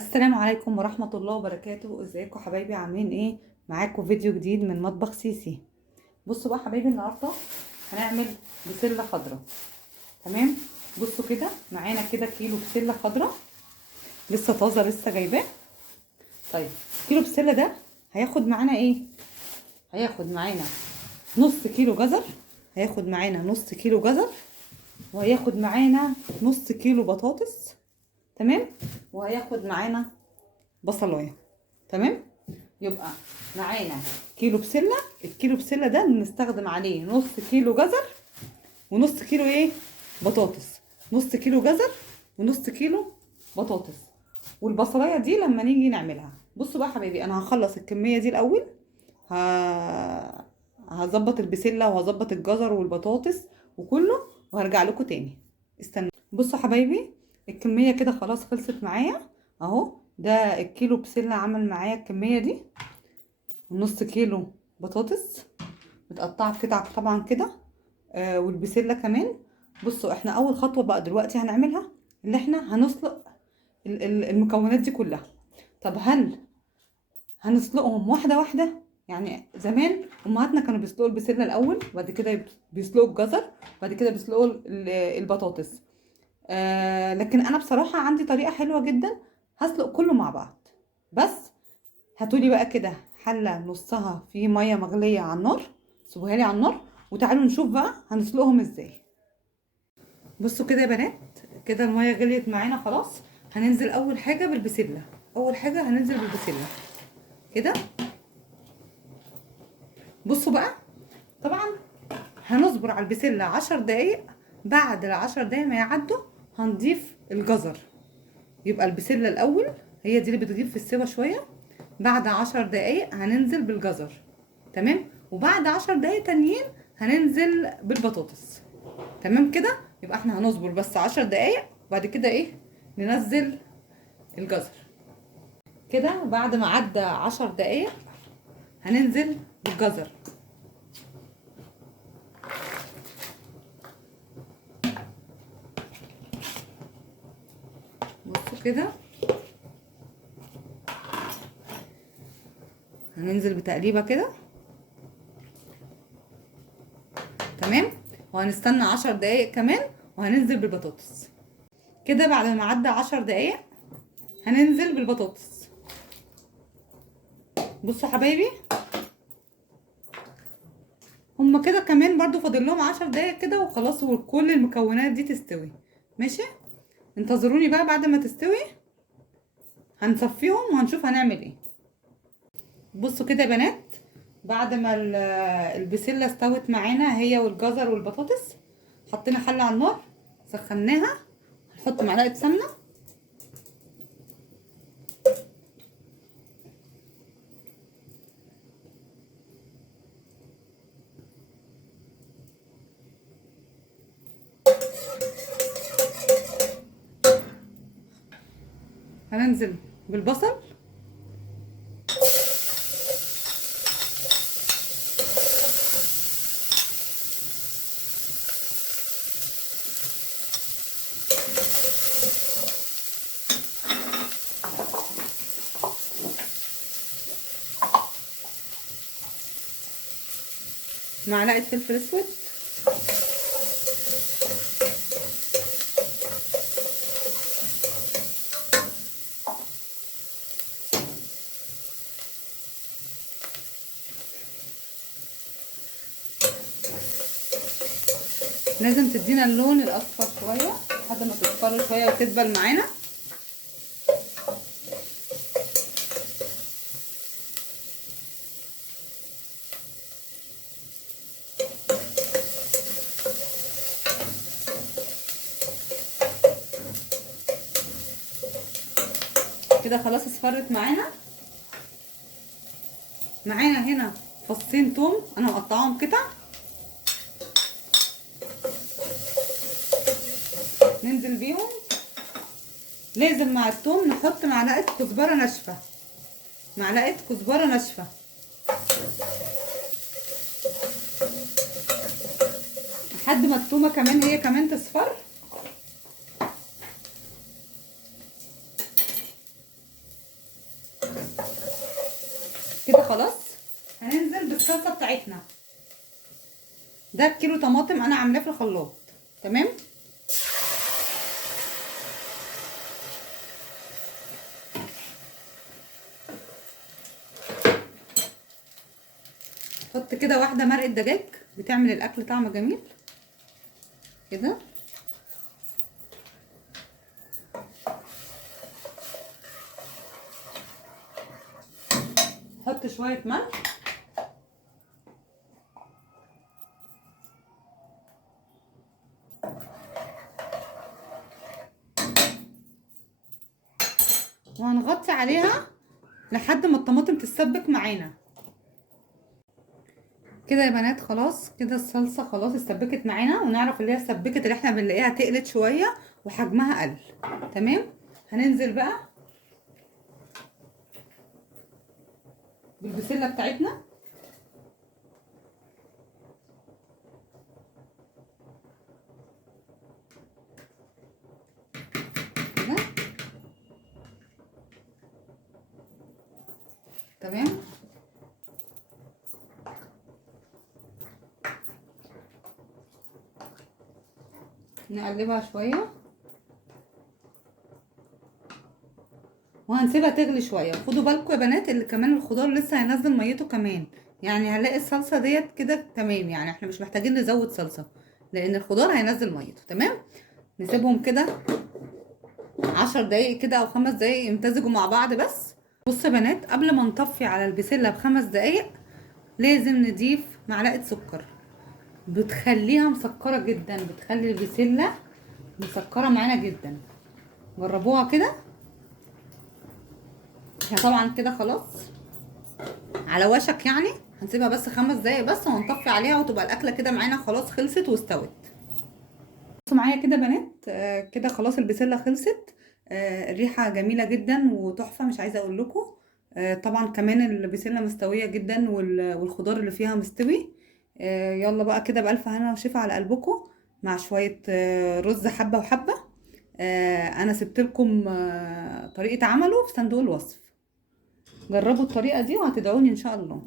السلام عليكم ورحمة الله وبركاته. ازيكم حبايبي؟ عاملين ايه؟ معاكم فيديو جديد من مطبخ سيسي. بصوا بقى حبايبي، النهارده هنعمل بسلة خضراء. تمام. بصوا كده معانا كده كيلو بسلة خضراء لسه طازة، لسه جايباه. طيب كيلو بسلة ده هياخد معانا ايه؟ هياخد معانا نص كيلو جزر، هياخد معانا نص كيلو جزر، وهياخد معانا نص كيلو بطاطس. تمام. وهياخد معانا بصلايه. تمام. يبقى معانا كيلو بسله. الكيلو بسله ده بنستخدم عليه نص كيلو جزر ونص كيلو ايه؟ بطاطس. نص كيلو جزر ونص كيلو بطاطس. والبصلايه دي لما نيجي نعملها. بصوا بقى حبايبي، انا هخلص الكميه دي الاول. ه... هظبط البسله وهظبط الجزر والبطاطس وكله، وهرجع لكم تاني. استنوا. بصوا حبايبي، الكميه كده خلاص خلصت معايا اهو. ده الكيلو بسله عمل معايا الكميه دي. ونص كيلو بطاطس متقطعه قطع طبعا كده. والبسله كمان. بصوا احنا اول خطوه بقى دلوقتي هنعملها، اللي احنا هنسلق المكونات دي كلها. طب هل هنسلقهم واحده واحده؟ يعني زمان امهاتنا كانوا بيسلقوا البسله الاول، وبعد كده بيسلقوا الجزر، وبعد كده بيسلقوا البطاطس. لكن انا بصراحه عندي طريقه حلوه جدا، هسلق كله مع بعض. بس هاتولي بقى كده حله نصها فيه ميه مغليه على النار، سيبوها لي على النار، وتعالوا نشوف بقى هنسلقهم ازاي. بصوا كده يا بنات، كده الميه غليت معانا خلاص. هننزل اول حاجه بالبسله. اول حاجه هننزل بالبسله كده. بصوا بقى، طبعا هنصبر على البسله 10 دقايق. بعد ال10 دقايق ما يعدوا هنضيف الجزر. يبقى البسله الاول هي دي اللي بتغيب في السوا شويه. بعد 10 دقايق هننزل بالجزر. تمام. وبعد 10 دقايق تانيين هننزل بالبطاطس. تمام كده. يبقى احنا هنصبر بس 10 دقايق، وبعد كده ايه؟ ننزل الجزر. كده بعد ما عدى 10 دقايق هننزل بالجزر. بصوا كده، هننزل بتقليبه كده. تمام. وهنستنى 10 دقايق كمان، وهننزل بالبطاطس. كده بعد ما عدى 10 دقايق هننزل بالبطاطس. بصوا حبايبي، هما كده كمان برضو فاضل لهم 10 دقايق كده وخلاص، وكل المكونات دي تستوي. ماشي. انتظروني بقى بعد ما تستوي، هنصفيهم وهنشوف هنعمل ايه. بصوا كده يا بنات، بعد ما البسله استوت معانا هي والجزر والبطاطس، حطينا حله على النار، سخناها. هنحط معلقه سمنه. هننزل بالبصل. معلقه فلفل اسود. لازم تدينا اللون الاصفر شويه لحد ما تصفر شويه وتدبل معانا. كده خلاص اصفرت معانا. معانا هنا فصين توم انا مقطعاهم قطع. ننزل بيهم. لازم مع التوم نحط معلقه كزبره ناشفه. معلقه كزبره ناشفه لحد ما التومه كمان هي كمان تصفر. كده خلاص. هننزل بالصلصه بتاعتنا. ده كيلو طماطم انا عاملاه في الخلاط. تمام. حط كده واحده مرقه دجاج بتعمل الاكل طعم جميل كده. حط شويه ملح. وهنغطي عليها لحد ما الطماطم تتسبك معانا. كده يا بنات خلاص كده الصلصه خلاص اتسبكت معانا، ونعرف اللي هي اتسبكت اللي احنا بنلاقيها تقلت شويه وحجمها قل. تمام. هننزل بقى بالبسله بتاعتنا. كده تمام. نقلبها شويه وهنسيبها تغلي شويه. خدوا بالكم يا بنات اللي كمان الخضار لسه هينزل ميته كمان، يعني هنلاقي الصلصه ديت كده تمام، يعني احنا مش محتاجين نزود صلصه لان الخضار هينزل ميته. تمام. نسيبهم كده 10 دقايق كده او 5 دقايق يمتزجوا مع بعض بس. بصوا يا بنات قبل ما نطفي على البسله ب5 دقايق لازم نضيف معلقه سكر، بتخليها مسكره جدا، بتخلي البسله مسكره معانا جدا. جربوها كده. احنا طبعا كده خلاص على وشك، يعني هنسيبها بس 5 دقايق بس وهنطفي عليها وتبقى الاكله كده معانا خلاص خلصت واستوت. بصوا معايا كده بنات كده خلاص البسله خلصت. الريحه جميله جدا وتحفه مش عايزه اقول لكم. طبعا كمان البسله مستويه جدا والخضار اللي فيها مستوي. يلا بقى كده بالف هنا وشفا على قلبكم مع شويه رز حبه وحبه. انا سبت لكم طريقه عمله في صندوق الوصف. جربوا الطريقه دي وهتدعوني ان شاء الله.